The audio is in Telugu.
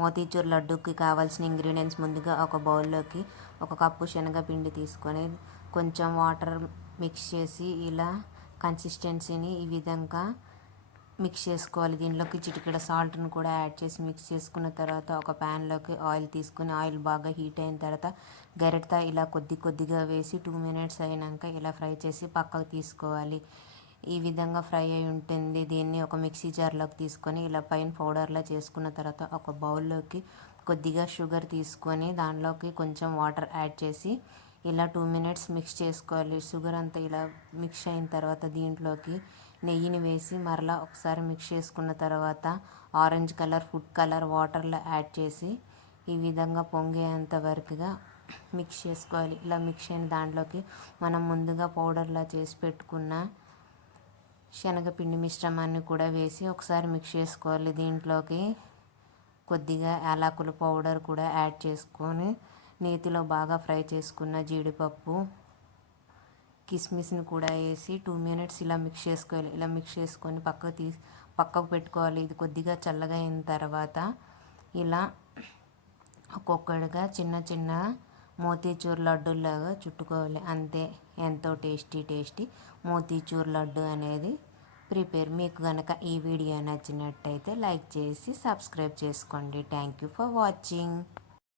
మోతీచూర్ లడ్డూకి కావాల్సిన ఇంగ్రీడియంట్స్ ముందుగా ఒక బౌల్లోకి 1 కప్పు శనగపిండి తీసుకొని కొంచెం వాటర్ మిక్స్ చేసి ఇలా కన్సిస్టెన్సీని ఈ విధంగా మిక్స్ చేసుకోవాలి. దీనిలోకి చిటికెడ సాల్ట్ను కూడా యాడ్ చేసి మిక్స్ చేసుకున్న తర్వాత ఒక ప్యాన్లోకి ఆయిల్ తీసుకుని ఆయిల్ బాగా హీట్ అయిన తర్వాత గరిటెతో ఇలా కొద్దిగా వేసి 2 మినిట్స్ అయినాక ఇలా ఫ్రై చేసి పక్కకు తీసుకోవాలి. ఈ విధంగా ఫ్రై అయి ఉంటుంది. దీన్ని ఒక మిక్సీ జార్లోకి తీసుకొని ఇలా పైన పౌడర్లా చేసుకున్న తర్వాత ఒక బౌల్లోకి కొద్దిగా షుగర్ తీసుకొని దానిలోకి కొంచెం వాటర్ యాడ్ చేసి ఇలా 2 మినిట్స్ మిక్స్ చేసుకోవాలి. షుగర్ అంతా ఇలా మిక్స్ అయిన తర్వాత దీంట్లోకి నెయ్యిని వేసి మరలా ఒకసారి మిక్స్ చేసుకున్న తర్వాత ఆరెంజ్ కలర్ ఫుడ్ కలర్ వాటర్లో యాడ్ చేసి ఈ విధంగా పొంగేంత వరకుగా మిక్స్ చేసుకోవాలి. ఇలా మిక్స్ అయిన దాంట్లోకి మనం ముందుగా పౌడర్లా చేసి పెట్టుకున్న శనగపిండి మిశ్రమాన్ని కూడా వేసి ఒకసారి మిక్స్ చేసుకోవాలి. దీంట్లోకి కొద్దిగా యాలకుల పౌడర్ కూడా యాడ్ చేసుకొని నేతిలో బాగా ఫ్రై చేసుకున్న జీడిపప్పు కిస్మిస్ని కూడా వేసి 2 మినిట్స్ ఇలా మిక్స్ చేసుకోవాలి. ఇలా మిక్స్ చేసుకొని పక్కకు పెట్టుకోవాలి. ఇది కొద్దిగా చల్లగా అయిన తర్వాత ఇలా ఒక్కొక్కటిగా చిన్న మోతీచూర్ లడ్డూలాగా చుట్టుకోవాలి. అంతే, ఎంతో టేస్టీ మోతీచూర్ లడ్డు అనేది ప్రిపేర్. మీకు కనుక ఈ వీడియో నచ్చినట్టయితే లైక్ చేసి సబ్స్క్రైబ్ చేసుకోండి. Thank you for watching.